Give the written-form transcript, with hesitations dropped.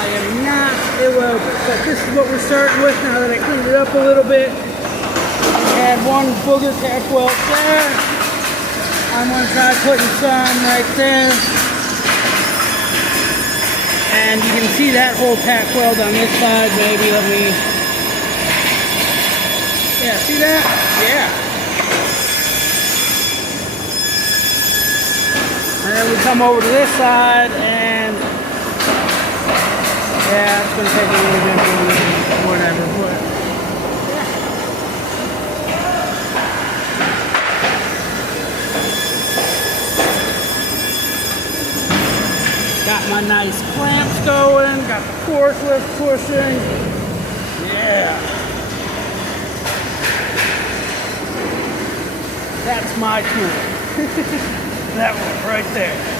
I am not a welder, but this is what we're starting with now that I cleaned it up a little bit. Add one booger tack weld there. On one side, putting some right there. And you can see that whole tack weld on this side. Maybe let me... Yeah, see that? Yeah. And then we come over to this side and yeah, it's going to take a little bit of whatever, but yeah. Got my nice clamps going, got the forklift pushing. Yeah. That's my tool. That one right there.